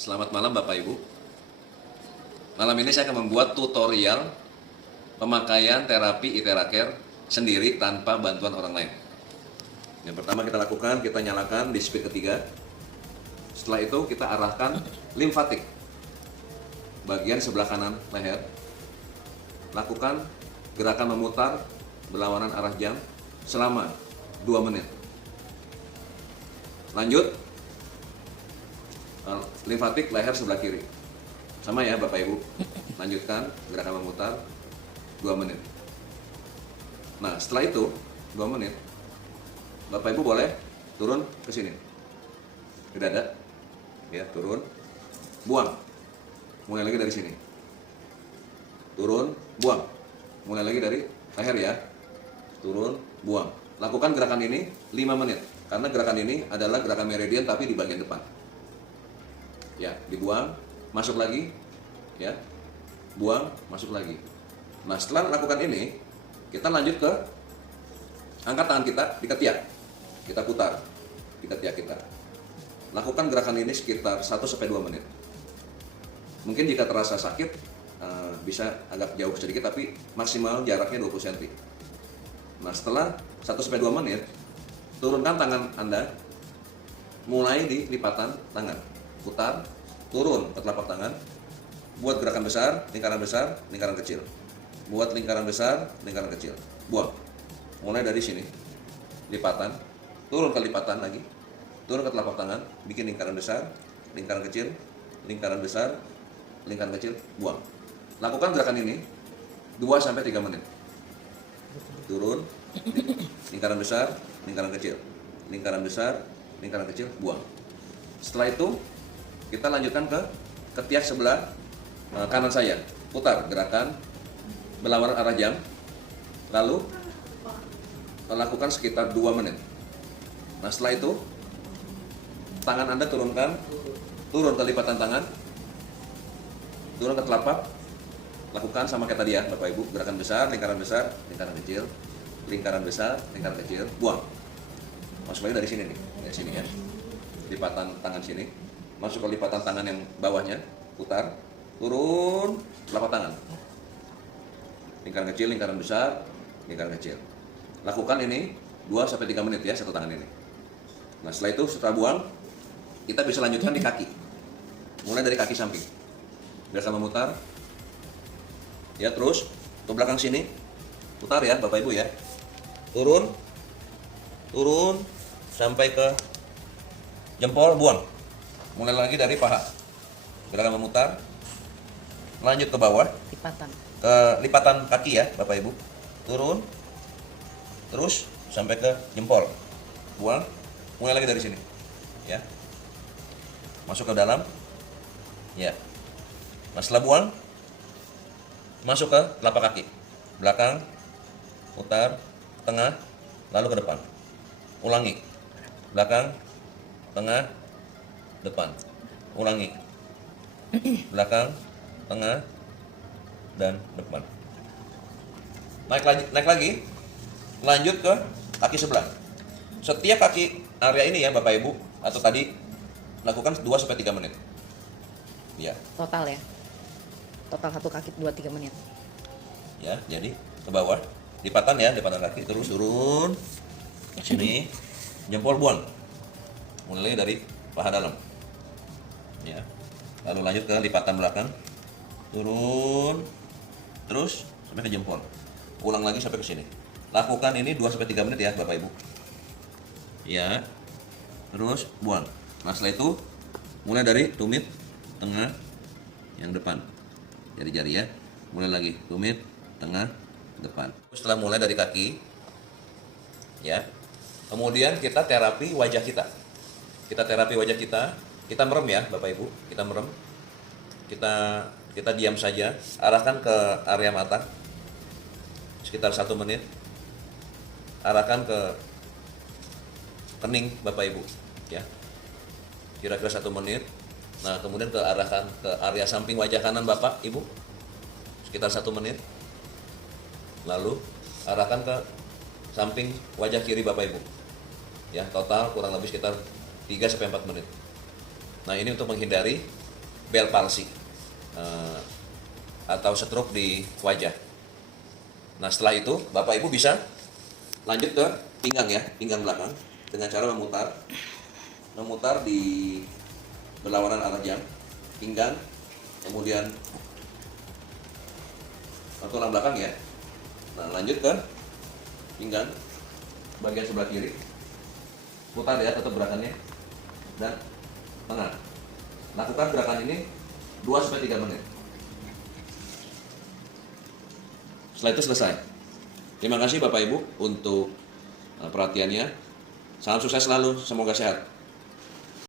Selamat malam Bapak Ibu. Malam ini saya akan membuat tutorial pemakaian terapi Iteracare sendiri tanpa bantuan orang lain. Yang pertama kita lakukan, kita nyalakan di speed ketiga. Setelah itu kita arahkan limfatik bagian sebelah kanan leher. Lakukan gerakan memutar berlawanan arah jam selama 2 menit. Lanjut, limfatik leher sebelah kiri. Sama ya Bapak Ibu. Lanjutkan gerakan memutar 2 menit. Nah, setelah itu 2 menit, Bapak Ibu boleh turun ke sini. Ke dada. Ya, turun. Buang. Mulai lagi dari sini. Turun, buang. Mulai lagi dari leher ya. Turun, buang. Lakukan gerakan ini 5 menit. Karena gerakan ini adalah gerakan meridian tapi di bagian depan. Ya, dibuang, masuk lagi, ya, buang, masuk lagi. Nah, setelah lakukan ini, kita lanjut ke angkat tangan kita di ketiak, kita putar di ketiak kita. Lakukan gerakan ini sekitar 1-2 menit. Mungkin jika terasa sakit, bisa agak jauh sedikit, tapi maksimal jaraknya 20 cm. Nah, setelah 1-2 menit, turunkan tangan Anda, mulai di lipatan tangan. Putar, turun ke telapak tangan, buat gerakan besar, lingkaran kecil. Buat lingkaran besar, lingkaran kecil. Buang. Mulai dari sini, lipatan, turun ke lipatan lagi, turun ke telapak tangan, bikin lingkaran besar, lingkaran kecil, lingkaran besar, lingkaran kecil, buang. Lakukan gerakan ini 2-3 menit. Turun, lingkaran besar, lingkaran kecil, lingkaran besar, lingkaran kecil, buang. Setelah itu kita lanjutkan ke ketiak sebelah kanan saya. Putar gerakan berlawanan arah jam. Lalu lakukan sekitar 2 menit. Nah, setelah itu tangan Anda turunkan, turun ke lipatan tangan, turun ke telapak. Lakukan sama kayak tadi ya Bapak Ibu, gerakan besar, lingkaran kecil, lingkaran besar, lingkaran kecil, buang. Masuk lagi dari sini nih, dari sini ya. Lipatan tangan sini, masuk ke lipatan tangan yang bawahnya, putar, turun, telapak tangan. Lingkaran kecil, lingkaran besar, lingkaran kecil. Lakukan ini 2-3 menit ya, satu tangan ini. Nah, setelah itu setelah buang, kita bisa lanjutkan di kaki. Mulai dari kaki samping. Biasa memutar. Ya, terus ke belakang sini. Putar ya Bapak Ibu ya. Turun. Turun sampai ke jempol, buang. Mulai lagi dari paha. Gerakan memutar. Lanjut ke bawah. Lipatan. Ke lipatan kaki ya Bapak Ibu. Turun. Terus sampai ke jempol. Buang. Mulai lagi dari sini. Ya. Masuk ke dalam. Ya. Nah, setelah buang, masuk ke telapak kaki. Belakang, putar, tengah, lalu ke depan. Ulangi. Belakang, tengah, depan. Ulangi. Belakang, tengah, dan depan. Naik lagi. Lanjut ke kaki sebelah. Setiap kaki area ini ya Bapak Ibu, atau tadi lakukan 2-3 menit. Ya. Total ya. Total satu kaki 2-3 menit. Ya, jadi ke bawah. Lipatan ya, lipatan kaki, terus turun. Sini. Jempol buang. Mulai dari paha dalam. Ya. Lalu lanjut ke lipatan belakang. Turun. Terus sampai ke jempol. Ulang lagi sampai ke sini. Lakukan ini 2-3 menit ya, Bapak Ibu. Ya. Terus buang. Nah, setelah itu mulai dari tumit tengah yang depan. Jari-jari ya. Mulai lagi tumit tengah depan. Setelah mulai dari kaki ya. Kemudian kita terapi wajah kita. Kita terapi wajah kita. Kita merem ya, Bapak Ibu. Kita merem. Kita diam saja. Arahkan ke area mata. Sekitar 1 menit. Arahkan ke kening Bapak Ibu, ya. Kira-kira 1 menit. Nah, kemudian arahkan ke area samping wajah kanan Bapak Ibu. Sekitar 1 menit. Lalu arahkan ke samping wajah kiri Bapak Ibu. Ya, total kurang lebih sekitar 3-4 menit. Nah, ini untuk menghindari Bell palsy atau stroke di wajah. Nah, setelah itu Bapak Ibu bisa lanjut ke pinggang ya, pinggang belakang dengan cara memutar di berlawanan arah jam, pinggang, kemudian tulang belakang ya. Nah, lanjut ke pinggang bagian sebelah kiri, putar ya, tetap gerakannya, dan tengah. Lakukan gerakan ini 2-3 menit. Setelah itu selesai. Terima kasih Bapak Ibu untuk perhatiannya. Salam sukses selalu, semoga sehat.